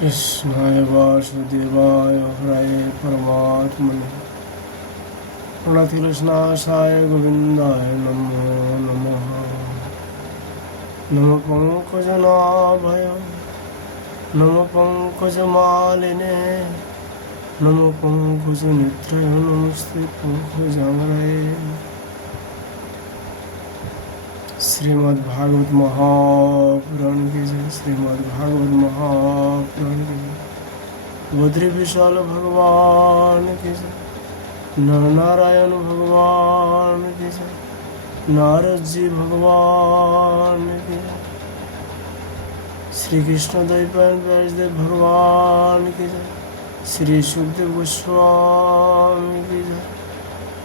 कृष्णाय वासुदेवाय हरये परमात्मने प्रणतिरसनाशाय गोविन्दाय नमो नमः। नमः पङ्कजनाभय नमः पङ्कजमालिने नमः पङ्कजनेत्रय नमस्ते पङ्कजाङ्घ्रये। श्रीमद्भागवत महापुराण की जय। श्रीमद्भागवत महापुराण की जय। बद्री विशाल भगवान की जय। नर नारायण भगवान की जय। नारद जी भगवान की जय। श्री कृष्ण द्वैपायन व्यासदेव भगवान की जय। श्री सुखदेव गोस्वामी की जय।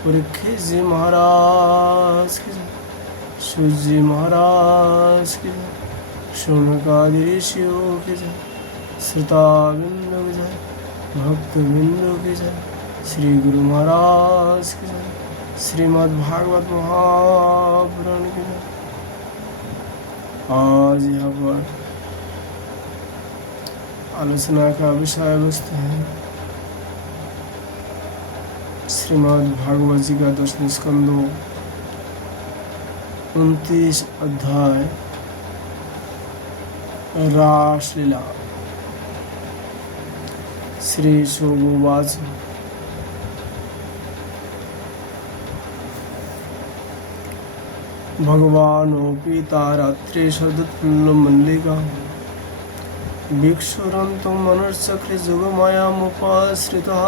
परीक्षित जी महाराज की जय। सूजी महाराज की जय। शौनकादि ऋषियों की जय। श्रोता बिंदु की जय। भक्त बिंदु की जय। श्री गुरु महाराज की जय। श्रीमद् भागवत महापुराण की जय। आज यहाँ पर आलोचना का विषय वस्तु है श्रीमद् भागवत जी का 10वें स्कंदों 29 अध्याय रासलीला। श्री शुकवाच भगवानोऽपि रात्रे शरदतुल्यमल्लिका भिक्षुरन्तो मनश्चक्रे जुगमायामुपाश्रितः।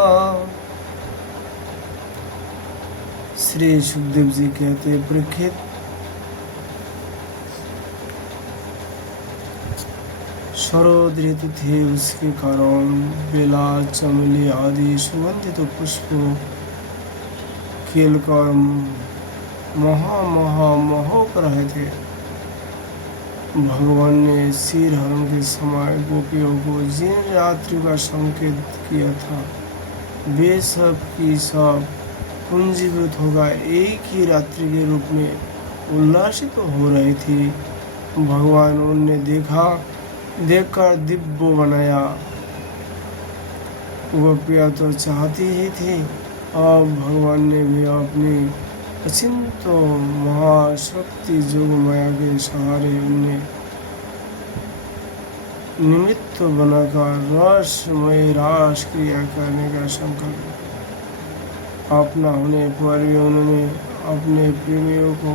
श्री सुखदेव जी कहते परीक्षित, शरद ऋतु थे, उसके कारण बेला चमेली आदि सुगंधित पुष्पों खिलकर मोहक रहे थे। भगवान ने सिर हरण के समय गोपियों को जिन रात्रि का संकेत किया था वे सब की सब पुंजीभूत होकर एक ही रात्रि के रूप में उल्लासित तो हो रही थी। भगवान उन्हें देखकर दिव्य बनाया। गोपियाँ तो चाहती ही थी। अब भगवान ने भी अपनी अचिंत्य महाशक्ति जोगमाया के सहारे उन्हें निमित्त बनाकर रसमय रास क्रिया करने का संकल्प अपना होने पर भी उन्होंने अपने प्रेमियों को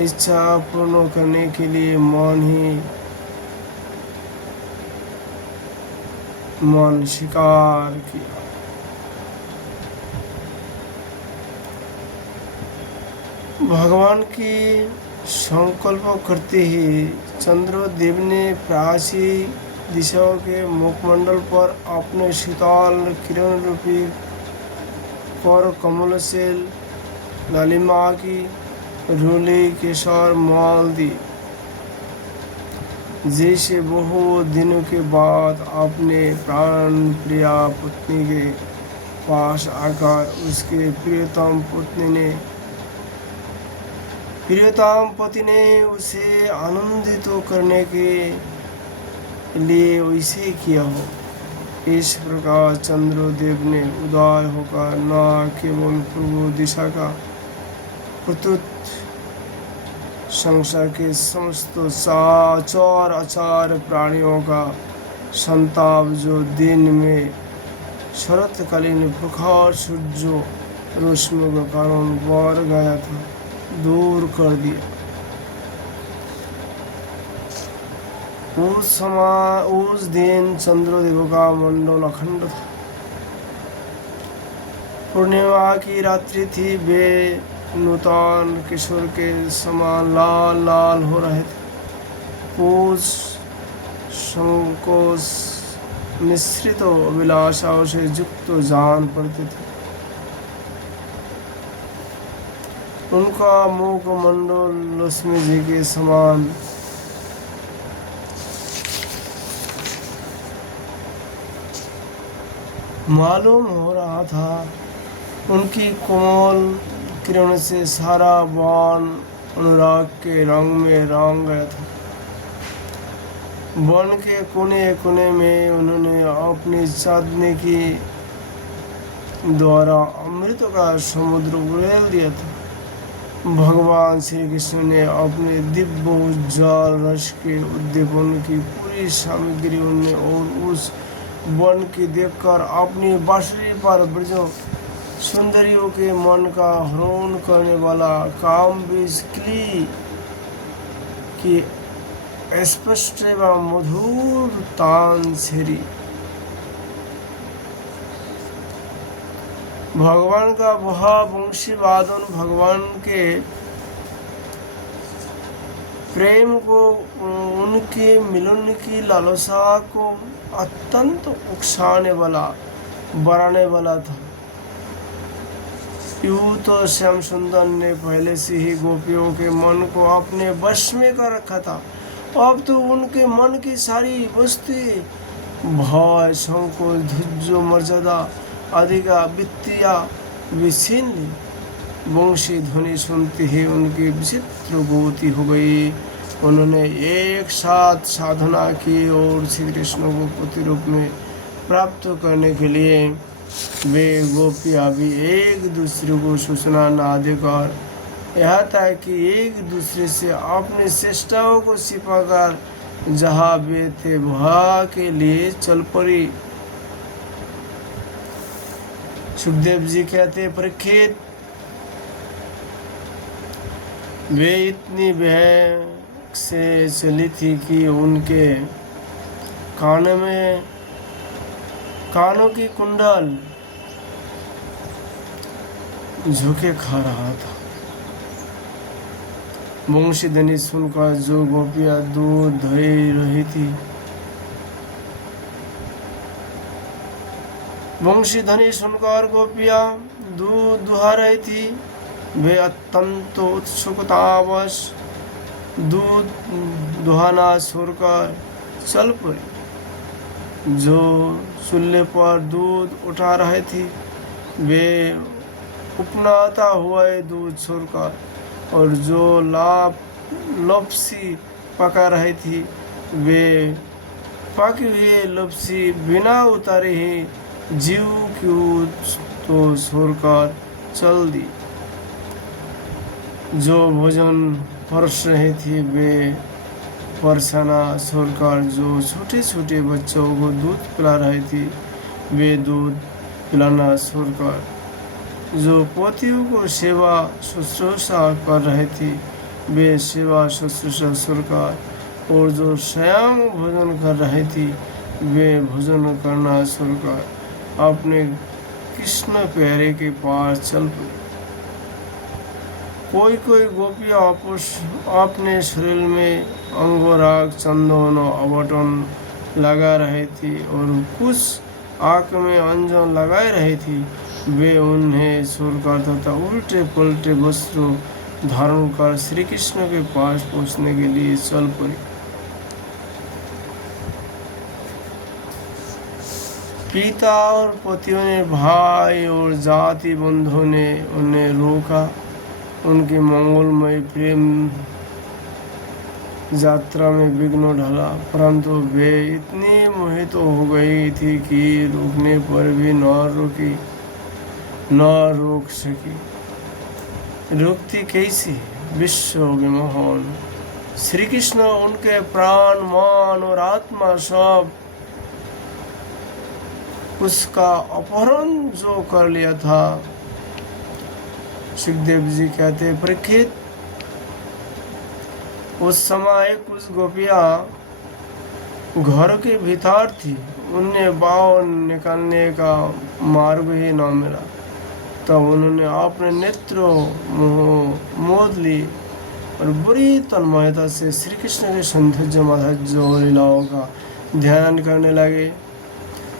इच्छा पूर्ण करने के लिए मन शिकार किया। भगवान की संकल्प करते ही चंद्रदेव ने प्राची दिशाओं के मुखमंडल पर अपने शीतल किरण रूपी पर कमल से लालिमा की रोली केशर माल दी। जैसे बहुत दिनों के बाद अपने प्राण प्रिया पत्नी के पास आकर उसके प्रियतम पति ने उसे आनंदित करने के लिए वैसे ही किया हो। इस प्रकार चंद्रदेव ने उदय होकर न केवल पूर्व दिशा का प्रत्युत संसार के समस्त साचार आचार प्राणियों का संताप जो दिन में शरतकालीन प्रखर सूर्य रोशनी के कारण बढ़ गया था दूर कर दिया। उस दिन चंद्रदेव का मंडल अखंड था। पूर्णिमा की रात्रि थी। वे नूतन किशोर के समान लाल लाल हो रहे थे। पूज संकोच मिश्रित अभिलाषाओं से युक्त जान पड़ते थे। उनका मुख मंडल लक्ष्मी जी के समान मालूम हो रहा था। उनकी कोमल किरण से सारा वन अनुराग के रंग में रंग गया था। वन के कोने कोने में उन्होंने अपनी चांदनी की द्वारा अमृत का समुद्र उड़ेल दिया था। भगवान श्री कृष्ण ने अपने दिव्य उज्ज्वल रस के उद्दीपन की पूरी सामग्री उनमें और उस वन की देखकर अपनी बांसुरी पर ब्रजों सुंदरियों के मन का हरण करने वाला काम बिजली की स्पष्ट एवं मधुर तान छेड़ी। भगवान का वह वंशी वादन भगवान के प्रेम को, उनके मिलन की लालसा को अत्यंत उकसाने वाला, बढ़ाने वाला था। यूं तो श्याम सुंदर ने पहले से ही गोपियों के मन को अपने वश में कर रखा था। अब तो उनके मन की सारी वस्तुएं भय, संकोच, धैर्य, मर्यादा आदि का वित्तिया विछीन ली। वंशी ध्वनि सुनते ही उनकी विचित्र गति हो गई। उन्होंने एक साथ साधना की और श्री कृष्ण को पति रूप में प्राप्त करने के लिए वे गोपियाँ भी एक दूसरे को सूचना न देकर, यहाँ तक कि एक दूसरे से अपनी चेष्टाओं को छिपाकर जहाँ वे थे वहाँ के लिए चल पड़ी। सुखदेव जी कहते, परीक्षित, वे इतनी बेहद से चली थी कि उनके कानों की कुंडल झोंके खा रहा था। वंशीध्वनि सुनकर जो गोपियाँ दूध धोई रही थी, वंशीध्वनि सुनकर गोपियाँ दूध दुहा रही थी, वे अत्यंत उत्सुकतावश दूध दुहाना छोड़कर चल पड़ी। जो चूल्हे पर दूध उठा रहे थे वे उपनाता हुआ दूध छोड़कर, और जो लपसी पका रही थी वे पकी हुई लपसी बिना उतारे ही जीव की तो छोड़कर चल दी। जो भोजन परस रहे थे वे परसाना छोड़कर जो छोटे छोटे बच्चों को दूध पिला रहे थे वे दूध पिलाना छोड़कर, जो पोतियों को सेवा शुश्रूषा कर रहे थे वे सेवा शुश्रूषा छोड़कर, और जो स्वयं भोजन कर रहे थे वे भोजन करना छोड़कर अपने कृष्ण प्यारे के पास चल पड़े। कोई कोई गोपियाँ अपने शरीर में अंगोराग, चंदन और आवटन लगा रही थी और कुछ आँख में अंजन लगाए रही थी। वे उन्हें छोड़कर तथा उल्टे पलटे वस्त्र धारण कर श्री कृष्ण के पास पहुँचने के लिए चल पड़ी। पिता और पतियों ने, भाई और जाति बंधुओं ने उन्हें रोका। उनकी मंगलमय प्रेम यात्रा में विघ्न डाला, परंतु वे इतनी मोहित हो गई थी कि रोकने पर भी न रोक सकी। रुकती कैसी? विश्व विमोहन श्री कृष्ण उनके प्राण, मान और आत्मा सब उसका अपहरण जो कर लिया था। सुखदेव जी कहते, परीक्षित, उस समय कुछ गोपियाँ घर के भीतर थी, उन्हें बाहर निकलने का मार्ग ही न मिला। तब उन्होंने अपने नेत्रों मोद ली और बुरी तन्मयता से श्री कृष्ण के सौंदर्य, माधुर्य और लीलाओं का ध्यान करने लगे।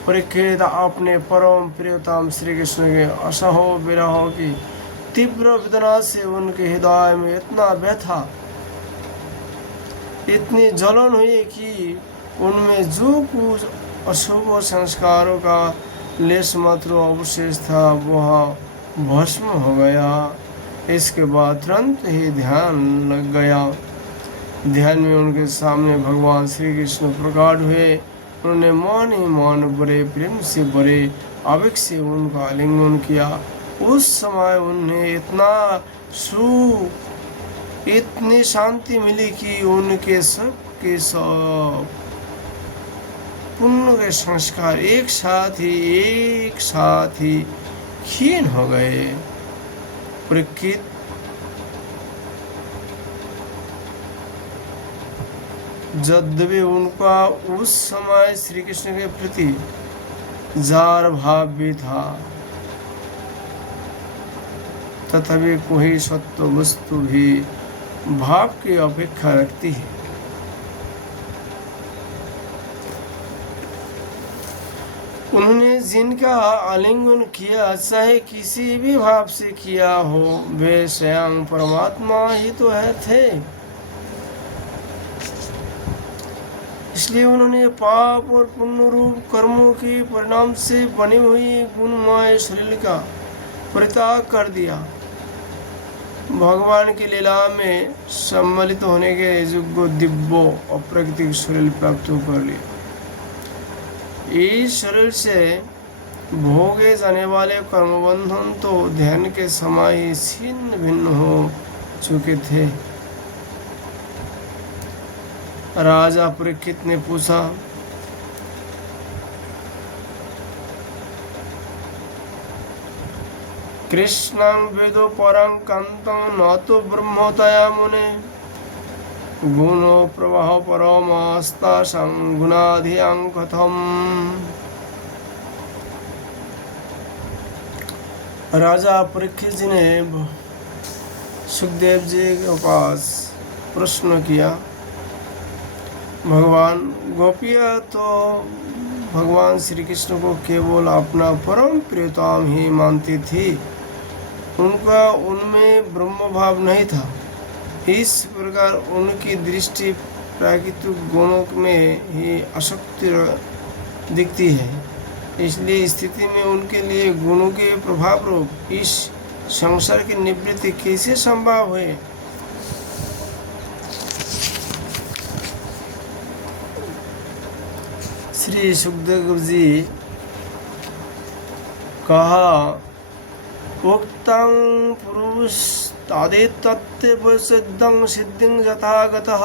परीक्षित, अपने परम प्रियतम श्री कृष्ण के असहो विरह की तीव्र वेदना से उनके हृदय में इतना व्यथा, इतनी जलन हुई कि उनमें जो कुछ अशुभ संस्कारों का लेश मात्र अवशेष था वह भस्म हो गया। इसके बाद तुरंत ही ध्यान लग गया। ध्यान में उनके सामने भगवान श्री कृष्ण प्रकट हुए। उन्होंने मान ही मान बड़े प्रेम से बड़े आवेग से उनका आलिंगन किया। उस समय उन्हें इतनी शांति मिली कि उनके सब के सब पुण्य के संस्कार एक साथ ही क्षीण हो गए। परीक्षित, यद्यपि उनका उस समय श्री कृष्ण के प्रति जार भाव भी था, तथापि कोई सत्य वस्तु भी भाव की अपेक्षा रखती है। उन्होंने जिनका आलिंगन किया, चाहे किसी भी भाव से किया हो, वे स्वयं परमात्मा ही तो थे। इसलिए उन्होंने पाप और पुण्य रूप कर्मों के परिणाम से बनी हुई गुणमय शरीर का परित्याग कर दिया। भगवान की लीला में सम्मिलित होने के योग्य दिव्य अप्राकृतिक शरीर प्राप्त कर लिया। इस शरीर से भोगे जाने वाले कर्मबंधन तो ध्यान के समय ही छिन्न भिन्न हो चुके थे। राजा परीक्षित ने पूछा, कृष्णं वेदो परं कांतं न तो ब्रह्मोतया मुने गुणो प्रवाह परमस्तासां गुणाधियां कथम। राजा परीक्षित जी ने सुखदेव जी के पास प्रश्न किया, भगवान गोपियाँ तो भगवान श्री कृष्ण को केवल अपना परम प्रियतम ही मानती थी, उनका उनमें ब्रह्म भाव नहीं था। इस प्रकार उनकी दृष्टि प्राकृतिक गुणों में ही आसक्ति दिखती है। इसलिए स्थिति में उनके लिए गुणों के प्रभाव रूप इस संसार की निवृत्ति कैसे संभव है। श्री सुखदेव जी कहा, उक्तं पुरुष तादे तत्व सिद्धं सिद्धिं यथा गतः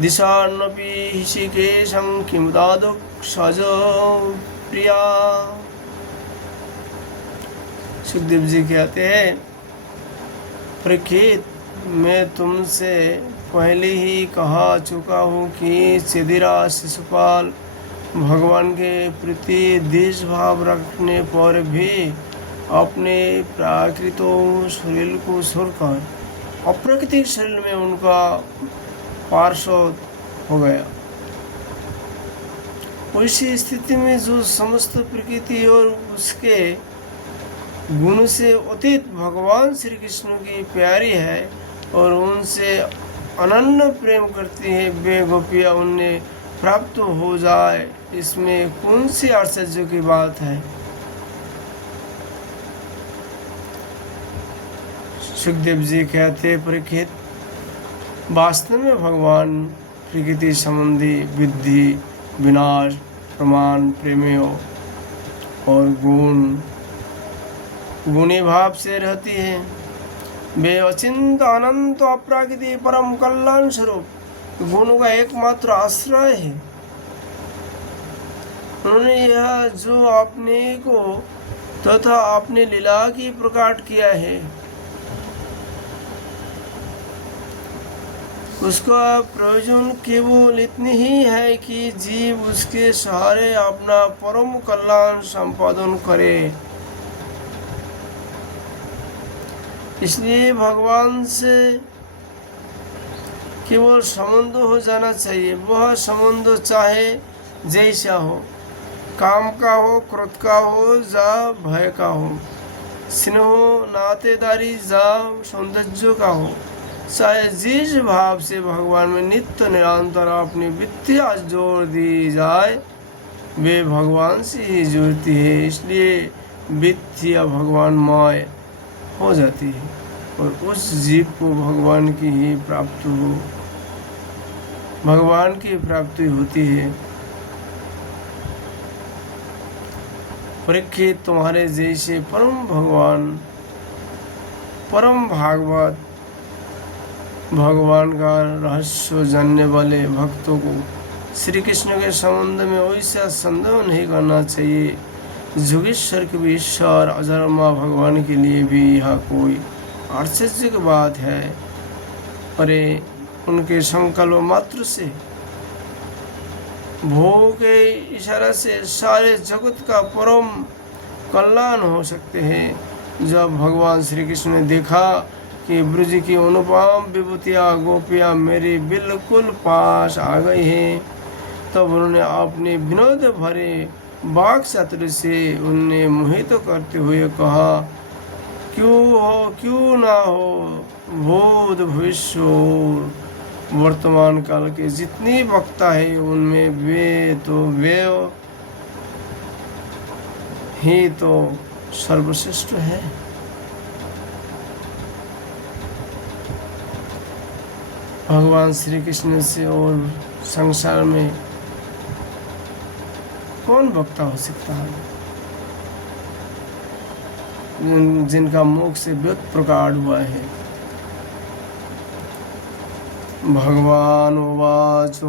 दिशान्नपि ऋषिकेशं किमुदादुक्षज प्रिया। सुखदेव जी कहते हैं, परीक्षित, मैं तुमसे पहले ही कहा चुका हूँ कि चिदिरा शिशुपाल भगवान के प्रति द्वेष भाव रखने पर भी अपने प्राकृत शरीर को छोड़कर अप्राकृतिक शरीर में उनका पार्षद हो गया। उसी स्थिति में जो समस्त प्रकृति और उसके गुण से अतीत भगवान श्री कृष्ण की प्यारी है और उनसे अनन्य प्रेम करती है, वे गोपियाँ उन्हें प्राप्त हो जाए, इसमें कौन सी आश्चर्य की बात है। सुखदेव जी कहते, परीक्षित, वास्तव में भगवान प्रकृति संबंधी विधि विनाश प्रमाण प्रेमियों और गुणी भाव से रहती है। वे अचिंत अनंत अप्राकृतिक परम कल्याण स्वरूप गुणों का एकमात्र आश्रय है। उन्होंने यह जो अपने को तथा अपनी लीला की प्रकट किया है, उसका प्रयोजन केवल इतनी ही है कि जीव उसके सहारे अपना परम कल्याण संपादन करे। इसलिए भगवान से केवल संबंध हो जाना चाहिए। वह संबंध चाहे जैसा हो, काम का हो, क्रोध का हो या भय का हो, स्नेह नातेदारी या सौंदर्य का हो, चाहे जिस भाव से भगवान में नित्य निरंतर अपनी विद्या जोड़ दी जाए, वे भगवान से ही जुड़ती है। इसलिए विद्या भगवानमय हो जाती है और उस जीव को भगवान की ही प्राप्त भगवान की प्राप्ति होती है। परीक्षित, तुम्हारे जैसे परम भगवान, परम भागवत भगवान का रहस्य जानने वाले भक्तों को श्री कृष्ण के संबंध में वैसा संदेह नहीं करना चाहिए। जोगेश्वर के भी ईश्वर अजरमा भगवान के लिए भी यह कोई आश्चर्य की बात है। अरे उनके संकल्प मात्र से, भोग के इशारा से सारे जगत का परम कल्याण हो सकते हैं। जब भगवान श्री कृष्ण ने देखा कि ब्रज की अनुपम विभूतियाँ गोपियाँ मेरे बिल्कुल पास आ गई हैं, तब उन्होंने अपने विनोद भरे वाक चातुर्य से उन्हें मोहित करते हुए कहा, क्यों ना हो, भूत भविष्य वर्तमान काल के जितनी वक्ता है उनमें वे ही तो सर्वश्रेष्ठ है। भगवान श्री कृष्ण से और संसार में कौन वक्ता हो सकता है जिनका मुख से व्यक्त प्रकट हुआ है। भगवान उवाच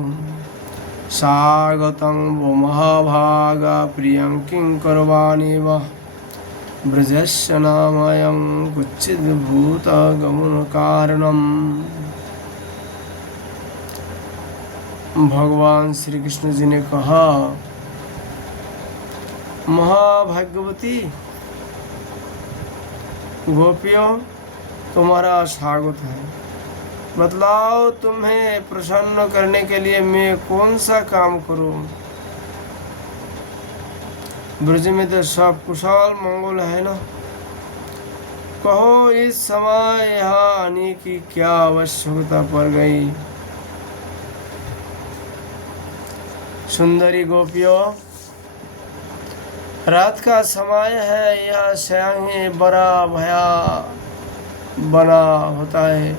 स्वागतं वो महाभागा प्रियं किं करवाणि वा ब्रजस्य नामयं कुच्चिद्भूतगमन कारणम्। भगवान श्री कृष्ण जी ने कहा, महाभाग्यवती गोपियों, तुम्हारा स्वागत है। बतलाओ, तुम्हें प्रसन्न करने के लिए मैं कौन सा काम करूं? ब्रज में तो सब कुशल मंगल है ना। कहो, इस समय यहाँ आने की क्या आवश्यकता पड़ गई? सुंदरी गोपियों, रात का समय है, यह स्वयं बड़ा भया बना होता है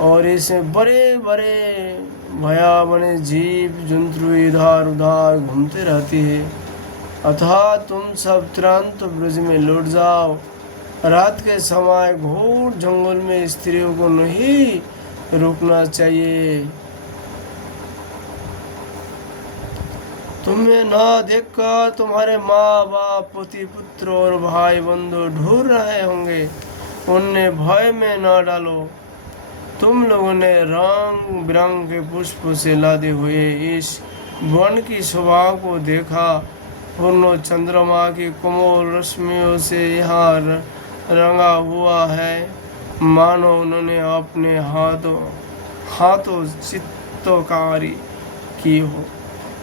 और इसमें बड़े बड़े भया बने जीव जंतु इधर उधर घूमते रहती है। अतः तुम सब तुरंत ब्रज में लौट जाओ। रात के समय घोर जंगल में स्त्रियों को नहीं रुकना चाहिए। तुम्हें न देखकर तुम्हारे माँ बाप, पति पुत्र और भाई बंधु ढूंढ रहे होंगे, उन्हें भय में न डालो। तुम लोगों ने रंग बिरंग के पुष्प से लादे हुए इस वन की शोभा को देखा। पूर्ण चंद्रमा की कोमल रश्मियों से यहाँ रंगा हुआ है, मानो उन्होंने अपने हाथों चित्तकारी की हो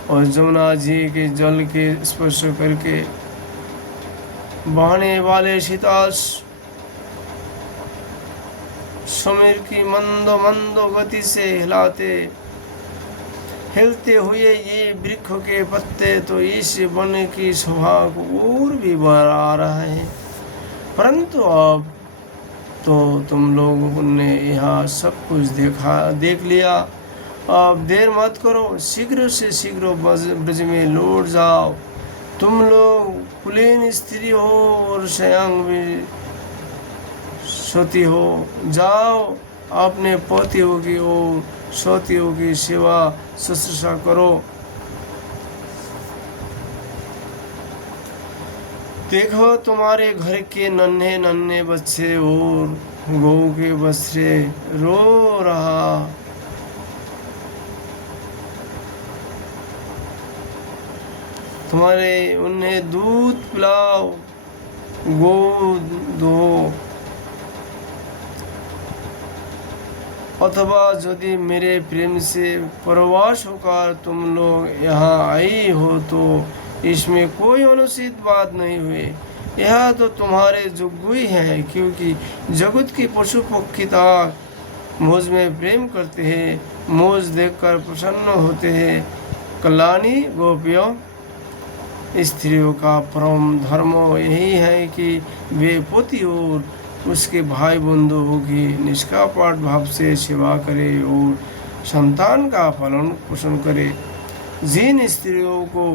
और जमुना जी के जल के स्पर्श करके बहने वाले शीतल समीर की मंदो मंदो गति से हिलते हुए ये वृक्ष के पत्ते तो इस वन की शोभा को और भी बढ़ा रहे हैं। परंतु अब तो तुम लोगों ने यहाँ सब कुछ देख लिया। अब देर मत करो, शीघ्र से शीघ्र ब्रज में लौट जाओ। तुम लोग कुलीन स्त्री हो और स्वयं भी सती हो। जाओ, अपने पतियों की और सतियों की सेवा शुश्रूषा करो। देखो, तुम्हारे घर के नन्हे नन्हे बच्चे और गऊ के बछड़े रो रहा। तुम्हारे उन्हें दूध पिलाओ, गो दो, अथवा यदि मेरे प्रेम से परवश होकर तुम लोग यहाँ आई हो तो इसमें कोई अनुचित बात नहीं हुई। यह तो तुम्हारे योग्य ही है, क्योंकि जगत की पशु पक्षी तक मुझ में प्रेम करते हैं, मुझ देखकर प्रसन्न होते हैं। कल्याणी गोपियों, स्त्रियों का परम धर्म यही है कि वे पति और उसके भाई बंधुओं की निष्कपट भाव से सेवा करे और संतान का पालन पोषण करे। जिन स्त्रियों को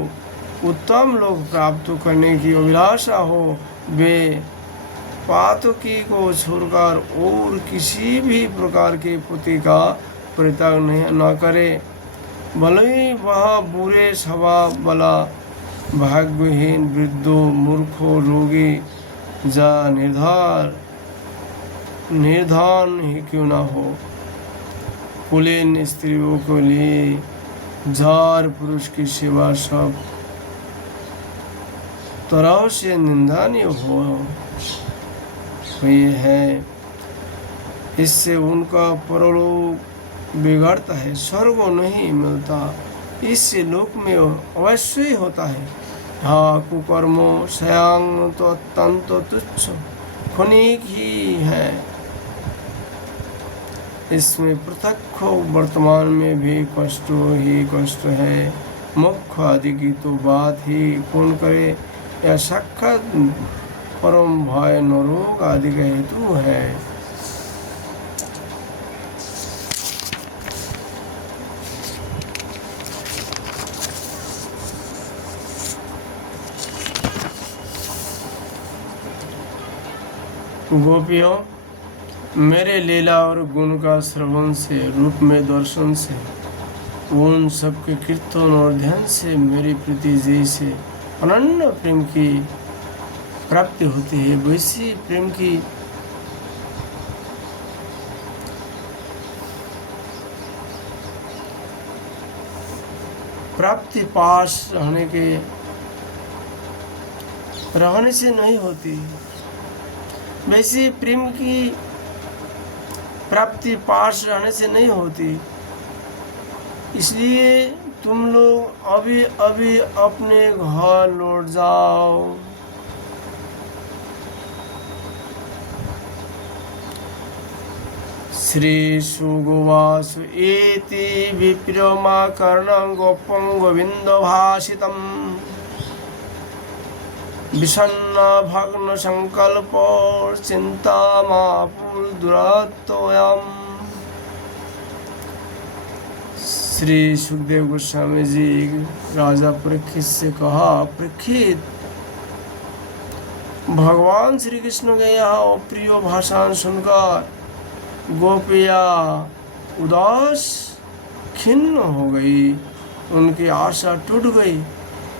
उत्तम लोक प्राप्त करने की अभिलाषा हो वे पातकी को छोड़कर और किसी भी प्रकार के पति का परित्याग न करे। भले ही वह बुरे स्वभाव वाला भाग्यहीन वृद्धों मूर्खों रोगी या निर्धन ही क्यों न हो। कुलीन स्त्रियों के लिए जार पुरुष की सेवा सब तरह से निंदनीय हो गई है। इससे उनका परलोक बिगड़ता है, स्वर्ग नहीं मिलता, इससे लोक में अवश्य ही होता है। हाँ, कुकर्मो सयांग तो अत्यंत तुच्छ क्षणिक ही है। इसमें प्रत्यक्ष वर्तमान में भी कष्ट ही कष्ट है। मोक्ष आदि की तो बात ही कौन करे। यह साक्षात परम भय नरोग आदि का हेतु है। गोपियों, मेरे लीला और गुण का श्रवण से, रूप में दर्शन से, उन सबके कीर्तन और ध्यान से मेरी प्रीति जी से अनन्य प्रेम की प्राप्ति होती है। वैसी प्रेम की प्राप्ति पास रहने से नहीं होती। वैसी प्रेम की प्राप्ति पास रहने से नहीं होती। इसलिए तुम लोग अभी अभी अपने घर लौट जाओ। श्री सुगुवासु एति विप्रमा कर्णं गोपं गोविंद भाषितम् विषण्ण भग्न संकल्प चिंता मापुर दुरात्मयम्। श्री सुखदेव गोस्वामी जी राजा परीक्षित से कहा, परीक्षित, भगवान श्री कृष्ण के यहाँ अप्रिय भाषण सुनकर गोपिया उदास खिन्न हो गई, उनकी आशा टूट गई।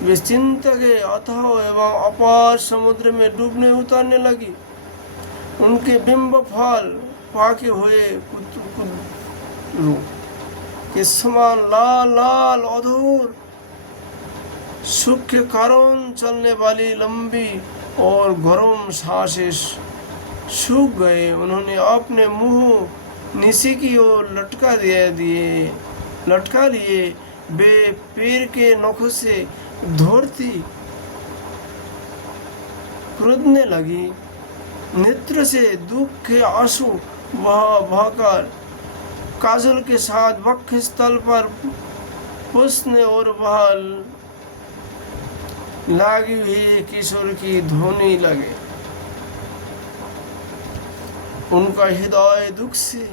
वे चिंता के अथाह एवं अपार समुद्र में डूबने उतरने लगी। उनके बिंब फल पाके हुए के समान लाल लाल अधूर सुख के कारण चलने वाली लंबी और गर्म सांसें सूख गए। उन्होंने अपने मुंह नीचे की ओर लटका लिए। वे पैर के नखों से धरती कूदने लगी। नेत्र से दुख के आंसू बहकर काजल के साथ वक्ष स्थल पर पुष्ने और वह लागी हुई किशोर की ध्वनि लगे। उनका हृदय दुख से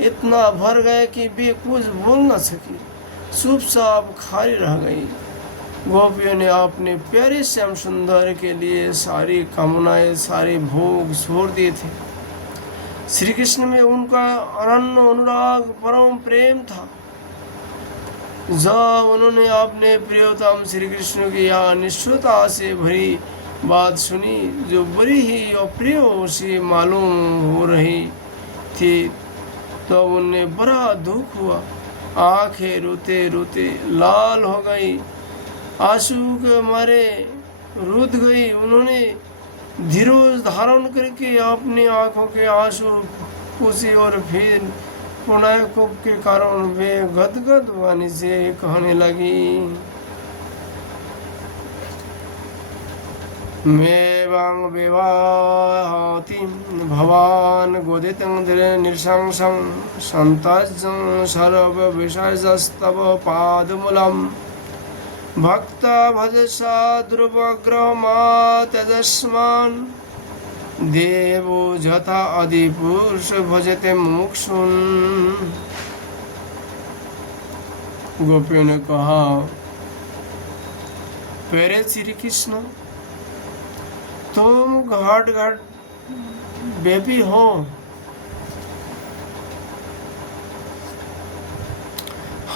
इतना भर गया कि वे कुछ बोल न सकी, चुपचाप खाली रह गई। गोपियों ने अपने प्यारे श्याम सुंदर के लिए सारी कामनाएं, सारे भोग छोड़ दिए थे। श्री कृष्ण में उनका अनन्य अनुराग, परम प्रेम था। जब उन्होंने अपने प्रियतम श्री कृष्ण की यह निष्ठुरता से भरी बात सुनी, जो बड़ी ही अप्रिय सी मालूम हो रही थी, तो उन्हें बड़ा दुख हुआ। आंखें रोते रोते लाल हो गई, आंसू के मारे रुद गई। उन्होंने धीरज धारण करके अपनी आंखों के आंसू पूछे और फिर पुनः कोप के कारण वे गदगद वाणी से कहने लगी, मेवांग विवाहति भवान गोदितं निरशंसं संतजं सर्व विसर्जस्तव पादमूलम् भक्त भजसा ध्रुवग्रमा तेजस्मान् देवो यथा आदिपुरुष भजते मुमुक्षुन्। गोपियों ने कहा, प्यारे श्री कृष्ण, तुम घाट घाट बेबी हो,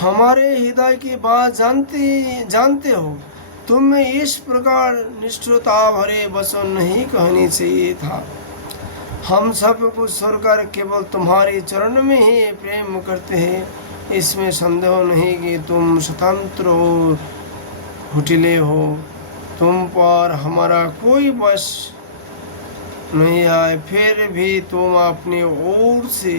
हमारे हृदय की बात जानते हो। तुम्हें इस प्रकार निष्ठुरता भरे वचन नहीं कहनी चाहिए था। हम सब कुछ छोड़कर केवल तुम्हारे चरण में ही प्रेम करते हैं। इसमें संदेह नहीं कि तुम स्वतंत्र हो, हुटिले हो। तुम पर हमारा कोई बस नहीं है। फिर भी तुम अपनी ओर से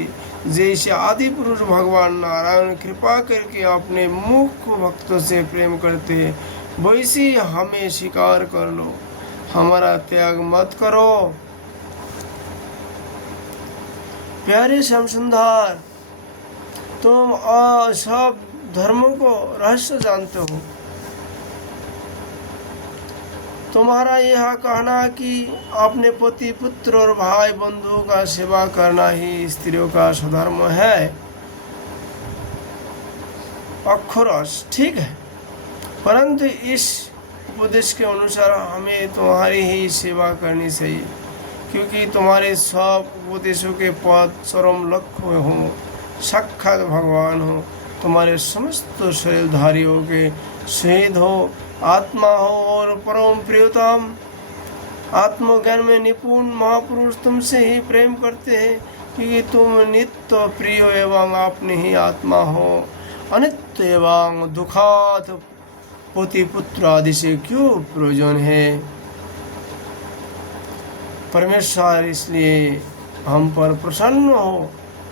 जैसे आदि पुरुष भगवान नारायण कृपा करके अपने मुख्य भक्तों से प्रेम करते हैं, वैसे हमें स्वीकार कर लो। हमारा त्याग मत करो। प्यारे श्याम सुंदर, तुम सब धर्मों को रहस्य जानते हो। तुम्हारा यह कहना कि अपने पति पुत्र और भाई बंधुओं का सेवा करना ही स्त्रियों का स्वधर्म है, अक्षरश ठीक है, परंतु इस उपदेश के अनुसार हमें तुम्हारी ही सेवा करनी चाहिए, क्योंकि तुम्हारे सब उपदेशों के पद चरम लक्ष्य हो, साक्षात भगवान हो। तुम्हारे समस्त शरीरधारियों के शहीद हो, आत्मा हो और परम प्रियतम आत्मज्ञान में निपुण महापुरुष तुमसे ही प्रेम करते हैं, क्योंकि तुम नित्य प्रिय एवं अपने ही आत्मा हो। अनित्य एवं दुखात पति पुत्र आदि से क्यों प्रयोजन है। परमेश्वर, इसलिए हम पर प्रसन्न हो,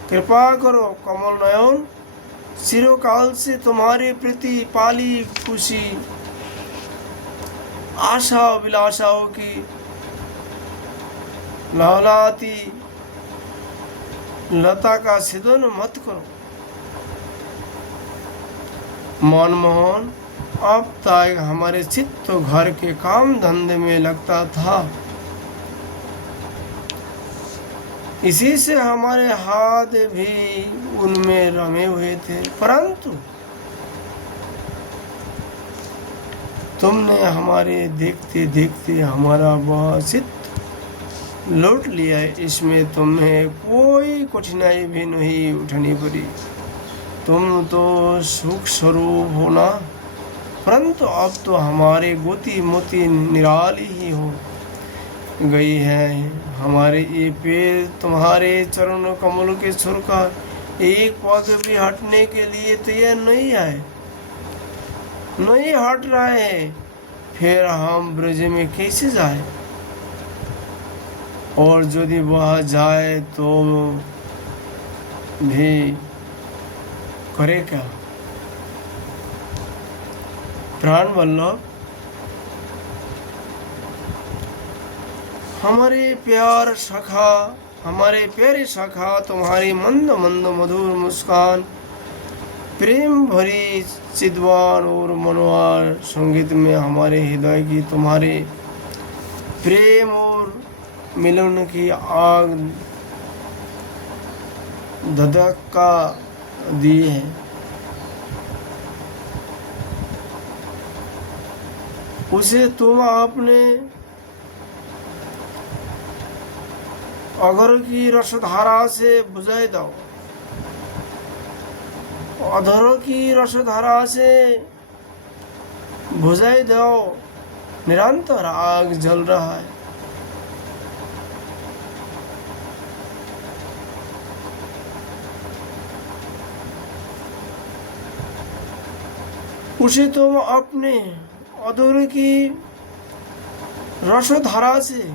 कृपा करो। कमल नयन, चिरकाल से तुम्हारे प्रति पाली खुशी आशा अभिलाषाओं की लहलाती लता का छिदन मत करो। मनमोहन, अब तक हमारे चित्त घर के काम धंधे में लगता था, इसी से हमारे हाथ भी उनमें रमे हुए थे, परंतु तुमने हमारे देखते देखते हमारा वह चित्त लूट लिया। इसमें तुम्हें कोई कठिनाई भी नहीं उठानी पड़ी। तुम तो सुख स्वरूप हो ना, परंतु अब तो हमारे गोती मोती निराली ही हो गई है। हमारे ये पैर तुम्हारे चरण कमलों के छोड़कर एक पग भी हटने के लिए तैयार नहीं है, नहीं हट रहे हैं। फिर हम ब्रज में कैसे जाए, और यदि वह जाए तो भी करे क्या। प्राण वल्लभ, हमारे प्यार सखा, हमारे प्यारे सखा, तुम्हारी मंद मंद मधुर मुस्कान, प्रेम भरी चिदवान और मनोहर संगीत में हमारे हृदय की तुम्हारे प्रेम और मिलन की आग धधका दी है। उसे तुम आपने अगर की रसधारा से बुझा दो, अधरों की रसधारा से बुझाई दो। निरंतर आग जल रहा है। उसे तुम अपने अधूरे की रसधारा से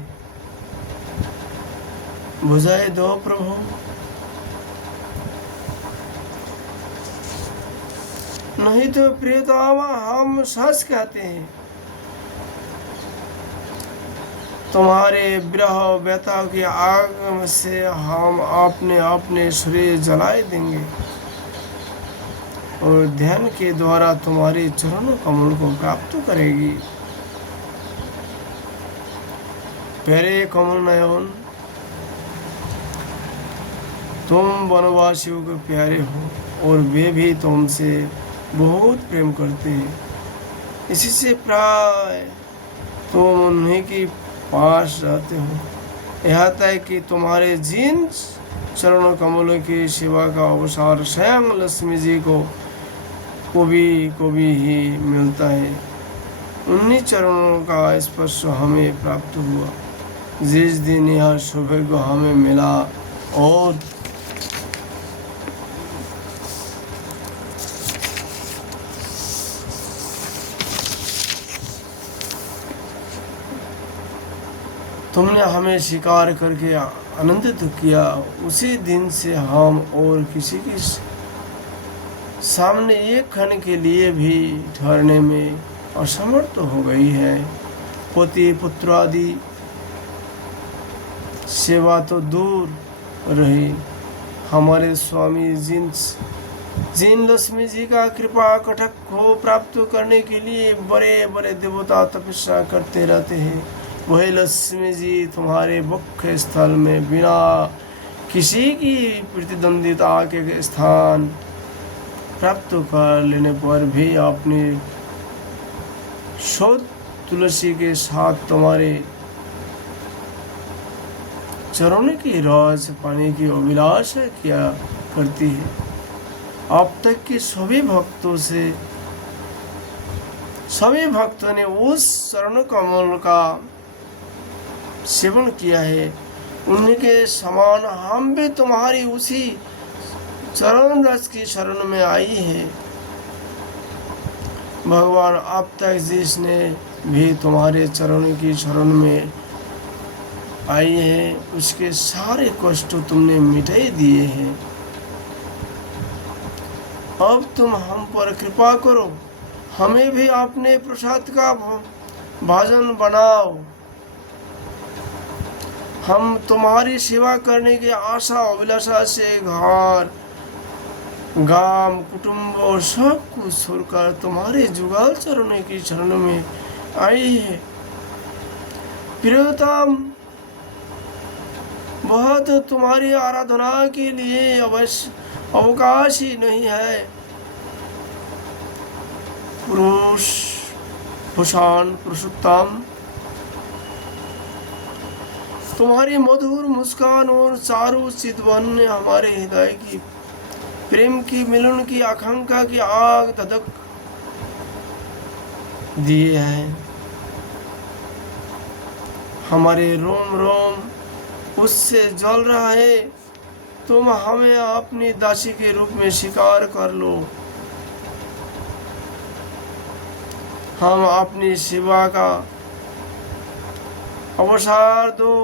बुझाए दो प्रभु। नहीं तो प्रियतमा, हम सच कहते हैं, तुम्हारे विरह व्यथा की आग से हम अपने अपने शरीर जलाए देंगे और ध्यान के द्वारा तुम्हारे चरणों कमल को प्राप्त करेगी। प्यारे कमल नयन, तुम वनवासियों के प्यारे हो और वे भी तुमसे बहुत प्रेम करते हैं। इसी से प्राय तुम उन्हीं के पास रहते हो। यहाँ तक कि तुम्हारे जिन चरणों कमलों की सेवा का अवसर स्वयं लक्ष्मी जी को भी ही मिलता है। उन्हीं चरणों का स्पर्श हमें प्राप्त हुआ जिस दिन यह सौभाग्य हमें मिला। और तुमने हमें स्वीकार करके आनंदित किया, उसी दिन से हम और किसी के सामने एक क्षण के लिए भी ठहरने में असमर्थ हो गई है। पति पुत्र आदि सेवा तो दूर रही, हमारे स्वामी जिन लक्ष्मी जी का कृपा कटक को प्राप्त करने के लिए बड़े बड़े देवता तपस्या करते रहते हैं, वही लक्ष्मी जी तुम्हारे मुख्य स्थल में बिना किसी की प्रतिद्वंदिता के स्थान प्राप्त कर लेने पर भी अपनी शोध तुलसी के साथ तुम्हारे चरणों की रस पाने की अभिलाषा किया करती है। अब तक के सभी भक्तों ने उस चरण कमल का सेवन किया है, उनके समान हम भी तुम्हारी उसी चरण रस की शरण में आई है। भगवान अब तक जिसने भी तुम्हारे चरणों की शरण में आई है, उसके सारे कष्ट तुमने मिटाई दिए हैं। अब तुम हम पर कृपा करो, हमें भी अपने प्रसाद का भाजन बनाओ। हम तुम्हारी सेवा करने की आशा अभिलाषा से घर गांव कुटुंब और सब कुछ छोड़कर तुम्हारे जुगाल चरणों की शरण में आई है। प्रियतम, वह तो तुम्हारी आराधना के लिए अवकाश ही नहीं है। पुरुष भूषण पुरुषोत्तम, तुम्हारी मधुर मुस्कान और चारों चितवन ने हमारे हृदय की प्रेम की मिलन की आकांक्षा की आग धधक दिए हैं। हमारे रोम रोम उससे जल रहा है। तुम हमें अपनी दासी के रूप में स्वीकार कर लो। हम अपनी सेवा का अवसर दो।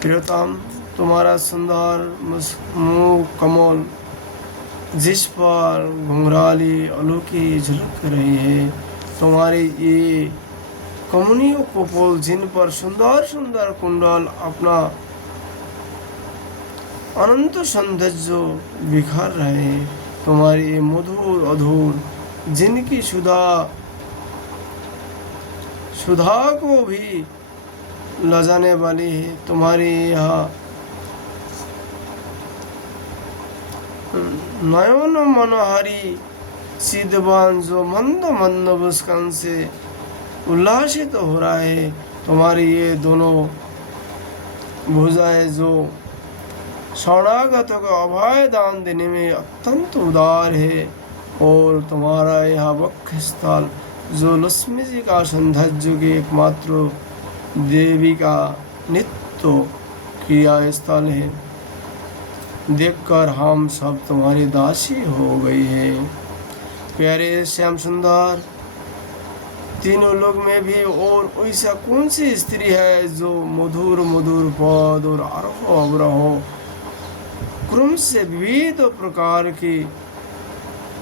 प्रियतम, तुम्हारा सुंदर मुख कमल जिस पर घुंघराली अलौकी झलक रही है, तुम्हारे ये कमनीय कपोल जिन पर सुंदर सुंदर कुंडल अपना अनंत सौंदर्य बिखर रहे हैं, तुम्हारी ये मधुर अधूर जिनकी सुधा को भी लजाने वाली है, तुम्हारी यह नयन मनोहारी सिद्धवान जो मंद मंद मुस्कान से उल्लासित हो रहा है, तुम्हारी ये दोनों भुजाएं जो शरणागत को अभय दान देने में अत्यंत उदार है, और तुम्हारा यह वक्ष स्थल जो लक्ष्मी जी का सौंदर्य के एकमात्र देवी का नित्य क्रिया स्थल है, देखकर हम सब तुम्हारी दासी हो गई है। प्यारे श्याम सुंदर, तीनों लोग में भी और ऐसा कौन सी स्त्री है जो मधुर मधुर पद और आरोह अवरोह क्रम से विविध प्रकार की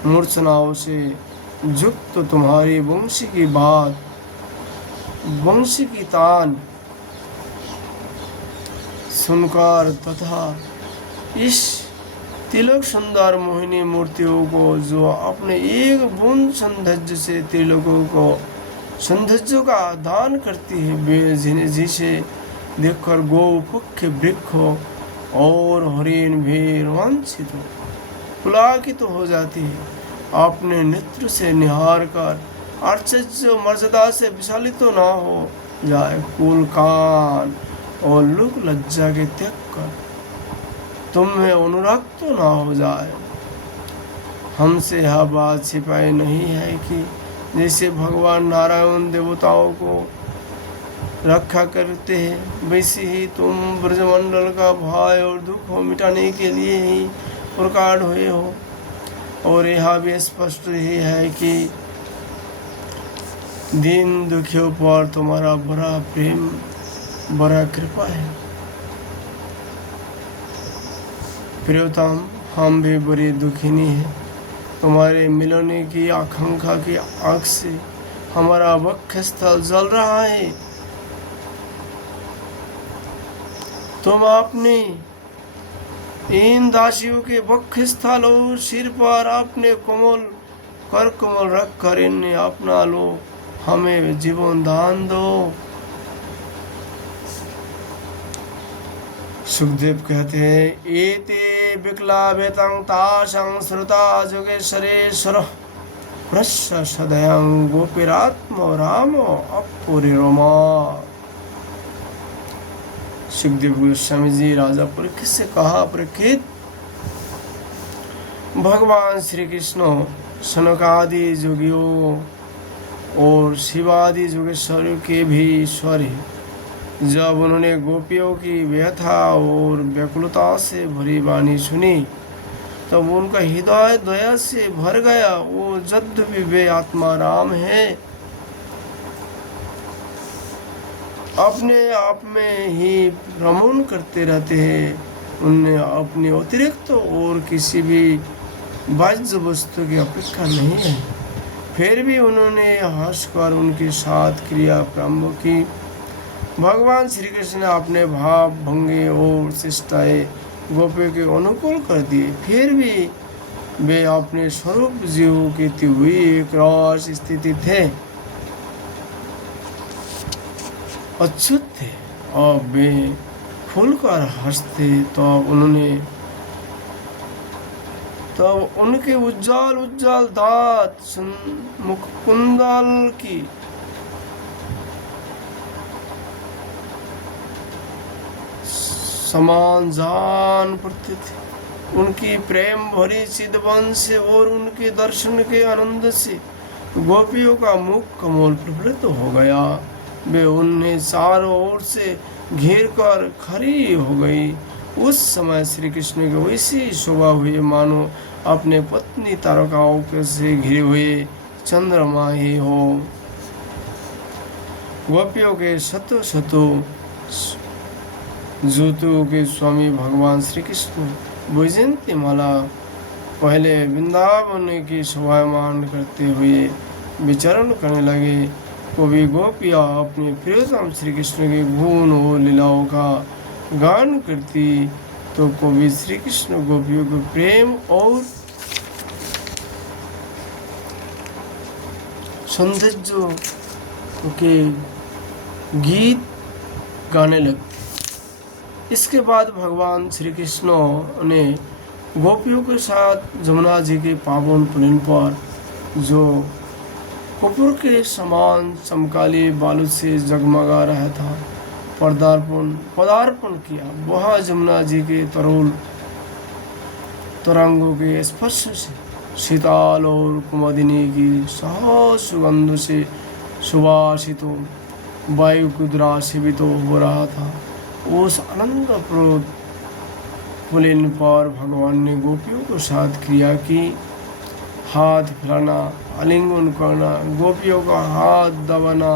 मूर्छनाओं से युक्त तुम्हारी वंशी की बात, वंशी की तान सुनकर तथा इस तिलक सुंदर मोहिनी मूर्तियों को जो अपने एक बूंद सौंदर्य से तिलकों को सौंदर्य का दान करती है, वे जिसे देखकर गो पक्ष वृक्ष और हरिण भी रोमांचित हो। पुलाकित तो हो जाती है। अपने नेत्र से निहार कर आश्चर्य मर्यादा से विशालित तो ना हो जाए। कुल कान और लुक लज्जा के त्याग कर तुम में अनुरक्त तो ना हो जाए। हमसे यह बात छिपाई नहीं है कि जैसे भगवान नारायण देवताओं को रक्षा करते हैं, वैसे ही तुम ब्रजमंडल का भय और दुख को मिटाने के लिए ही प्रकट हुए हो। और यह भी स्पष्ट ही है कि दीन दुखियों पर तुम्हारा बड़ा प्रेम, बड़ा कृपा है। प्रियतम, हम भी बड़ी दुखिनी हैं। तुम्हारे मिलने की आकांक्षा की आग से हमारा वक्षस्थल जल रहा है। तुम अपने इन दासियों के वक्षस्थल और सिर पर अपने कोमल कर कोमल रख कर इन्हें अपना लो, हमें जीवन दान दो। सुखदेव कहते हैं, एते विकलाभेतं तासं श्रुता जोगेश्वरेश्वर प्रश्न सदयं गोपीरात्म राम अपुरिरमा। सुखदेव गोस्वामी जी राजा परीक्षित से कहा, परीक्षित, भगवान श्री कृष्ण सनकादि योगियों और शिवादि योगेश्वरों के भी ईश्वर है। जब उन्होंने गोपियों की व्यथा और व्याकुलता से भरी वाणी सुनी तब उनका हृदय दया से भर गया। वो यद्यपि वे आत्मा राम है, अपने आप में ही भ्रमण करते रहते हैं। उन्हें अपने अतिरिक्त और किसी भी बाह्य वस्तु की अपेक्षा नहीं है। फिर भी उन्होंने हंसकर उनके साथ क्रिया प्रारंभ की। भगवान श्री कृष्ण ने अपने भाव भंगे और चेष्टाएं गोपियों के अनुकूल कर दिए। फिर भी वे अपने स्वरूप जीव की हुई एक रस स्थिति थे, अच्युत थे। और वे खुलकर हंसते तब उनके उज्जवल उज्जवल दांत मुख कुंडल की समान जान पड़ते थे। उनकी प्रेम भरी चिदबन से और उनके दर्शन के आनंद से गोपियों का मुख कमल प्रफुल्लित हो गया। वे उन्हें चारों ओर से घेर कर खड़ी हो गई। उस समय श्री कृष्ण के वैसी शोभा हुई मानो अपने पत्नी तारकाओं से घिरे हुए चंद्रमा ही हो। गोपियों के शतो शतो जूतों के स्वामी भगवान श्री कृष्ण वैजयंती माला पहले वृंदावन की शोभायमान करते हुए विचरण करने लगे। कभी गोपियाँ अपने प्रियतम श्री कृष्ण के गुण और लीलाओं का गान करती तो कभी श्री कृष्ण गोपियों के प्रेम और सौंदर्य के गीत गाने लगते। इसके बाद भगवान श्री कृष्ण ने गोपियों के साथ जमुना जी के पावन पुलिन पर, जो कपूर के समान समकाली बालू से जगमगा रहा था, पदार्पण किया। वहाँ जमुना जी के तरुल तरंगों के स्पर्श से शीतल और कुमुदिनी की सहज सुगंध से सुवासित वायु कुद्रा सेवित हो रहा था। उस आनंदप्रद पुलिन पर भगवान ने गोपियों के साथ क्रिया की। हाथ फैलाना, आलिंगन करना, गोपियों का हाथ दबाना,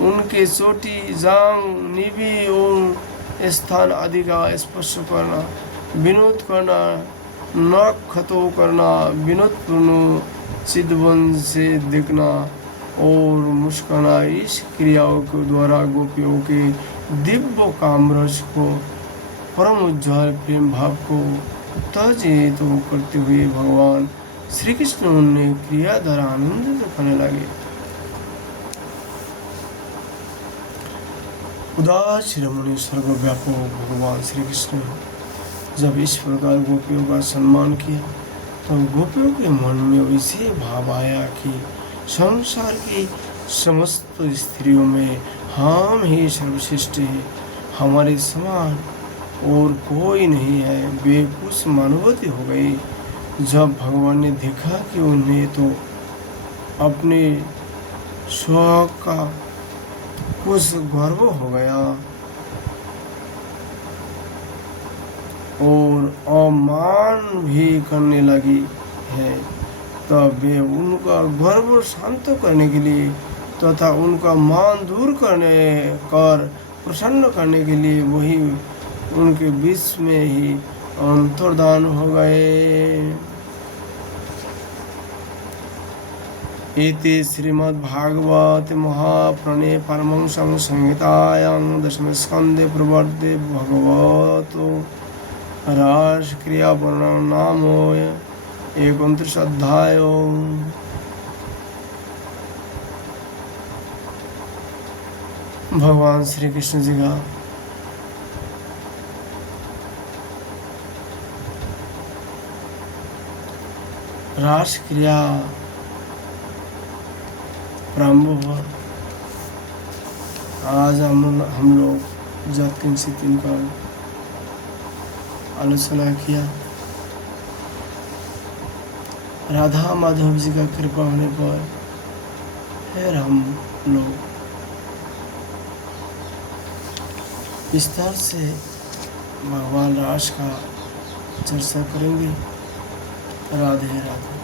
उनके चोटी, जांग, निभी और स्थान आदि का स्पर्श करना, विनोद करना, नाक खतो करना, विनोदपूर्ण चिदबन से देखना और मुस्काना, इस क्रियाओं के द्वारा गोपियों के दिव्य कामरस को, परम उज्ज्वल प्रेम भाव को उत्तेजित करते हुए भगवान श्री कृष्ण उन्हें क्रिया द्वारा आनंदित करने लगे। उदास रमणीय सर्वव्यापक भगवान श्री कृष्ण जब इस प्रकार गोपियों का सम्मान किया तो गोपियों के मन में वैसे भाव आया कि संसार की समस्त स्त्रियों में हम ही सर्वश्रेष्ठ हैं, हमारे समान और कोई नहीं है। वे कुछ मानवती हो गई। जब भगवान ने देखा कि उन्हें तो अपने स्व का कुछ गर्व हो गया और अवमान भी करने लगी है, तब वे उनका गर्व शांत करने के लिए तथा उनका मान दूर करने कर प्रसन्न करने के लिए वही उनके बीच में ही अंतर्धान हो गए। इति श्रीमद्भागवते महापुराणे पारमहंस्यां संहितायां दशम स्कन्धे प्रवर्ते भगवतो रासक्रीया वर्णनं नाम 31 अध्याय। भगवान श्री कृष्ण जी का रास क्रिया प्रारंभ हुआ। आज हम लोग जातकिंचित इनका आलोचना किया। राधा माधव जी का कृपा होने पर फिर हम लोग विस्तार से भगवान रास का चर्चा करेंगे। राधे राधे।